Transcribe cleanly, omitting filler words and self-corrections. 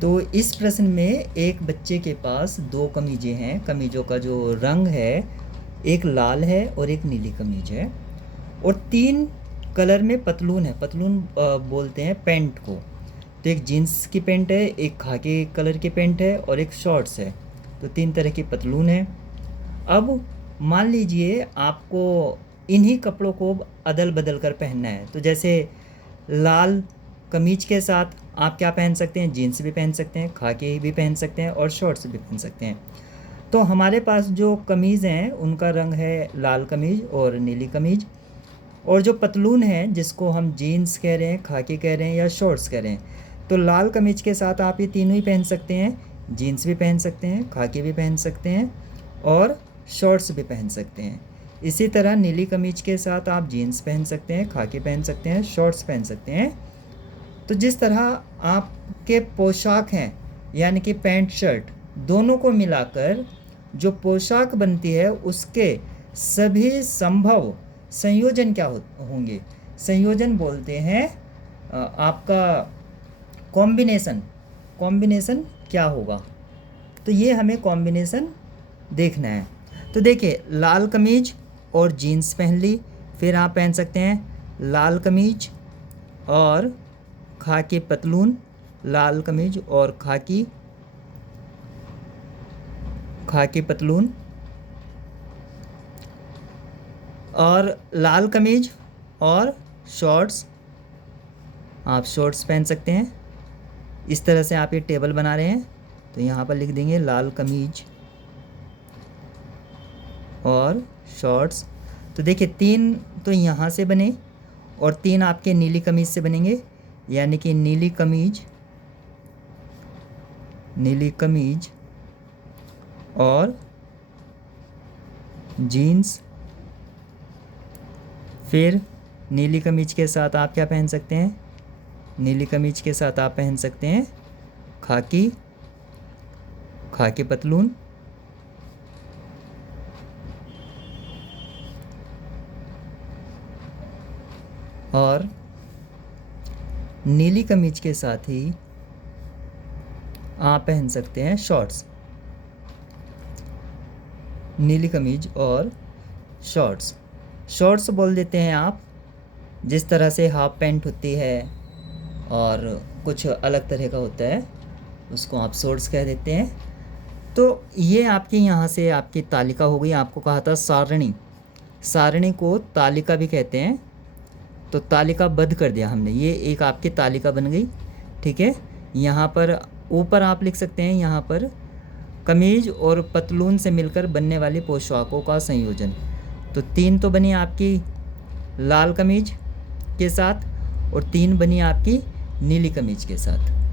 तो इस प्रश्न में एक बच्चे के पास दो कमीजें हैं। कमीजों का जो रंग है एक लाल है और एक नीली कमीज है, और तीन कलर में पतलून है। पतलून बोलते हैं पैंट को। तो एक जीन्स की पैंट है, एक खाकी कलर की पैंट है और एक शॉर्ट्स है। तो तीन तरह की पतलून है। अब मान लीजिए आपको इन्हीं कपड़ों को अदल बदल कर पहनना है। तो जैसे लाल कमीज के साथ आप क्या पहन सकते हैं, जीन्स भी पहन सकते हैं, खाकी भी पहन सकते हैं और शॉर्ट्स भी पहन सकते हैं। तो हमारे पास जो कमीज़ हैं उनका रंग है लाल कमीज और नीली कमीज, और जो पतलून है जिसको हम जीन्स कह रहे हैं, खाकी कह रहे हैं या शॉर्ट्स कह रहे हैं, तो लाल कमीज के साथ आप ये तीनों ही पहन सकते हैं। जीन्स भी पहन सकते हैं, खाकी भी पहन सकते हैं और शॉर्ट्स भी पहन सकते हैं। इसी तरह नीली कमीज के साथ आप जीन्स पहन सकते हैं, खाकी पहन सकते हैं, शॉर्ट्स पहन सकते हैं। तो जिस तरह आपके पोशाक हैं यानी कि पैंट शर्ट दोनों को मिलाकर जो पोशाक बनती है उसके सभी संभव संयोजन क्या होंगे, संयोजन बोलते हैं आपका कॉम्बिनेशन। कॉम्बिनेशन क्या होगा, तो ये हमें कॉम्बिनेशन देखना है। तो देखिए लाल कमीज और जीन्स पहन ली, फिर आप पहन सकते हैं लाल कमीज और खाकी पतलून, लाल कमीज और खाकी पतलून, और लाल कमीज और शॉर्ट्स, आप शॉर्ट्स पहन सकते हैं। इस तरह से आप ये टेबल बना रहे हैं तो यहाँ पर लिख देंगे लाल कमीज और शॉर्ट्स। तो देखिए तीन तो यहाँ से बने और तीन आपके नीली कमीज से बनेंगे, यानी कि नीली कमीज और जीन्स। फिर नीली कमीज के साथ आप क्या पहन सकते हैं, नीली कमीज के साथ आप पहन सकते हैं खाकी पतलून, और नीली कमीज के साथ ही आप पहन सकते हैं शॉर्ट्स। नीली कमीज और शॉर्ट्स बोल देते हैं आप, जिस तरह से हाफ पैंट होती है और कुछ अलग तरह का होता है उसको आप शॉर्ट्स कह देते हैं। तो ये आपके यहाँ से आपकी तालिका हो गई। आपको कहा था सारणी को तालिका भी कहते हैं, तो तालिकाबद्ध कर दिया हमने, ये एक आपकी तालिका बन गई। ठीक है, यहाँ पर ऊपर आप लिख सकते हैं, यहाँ पर कमीज और पतलून से मिलकर बनने वाली पोशाकों का संयोजन। तो तीन तो बनी आपकी लाल कमीज के साथ और तीन बनी आपकी नीली कमीज के साथ।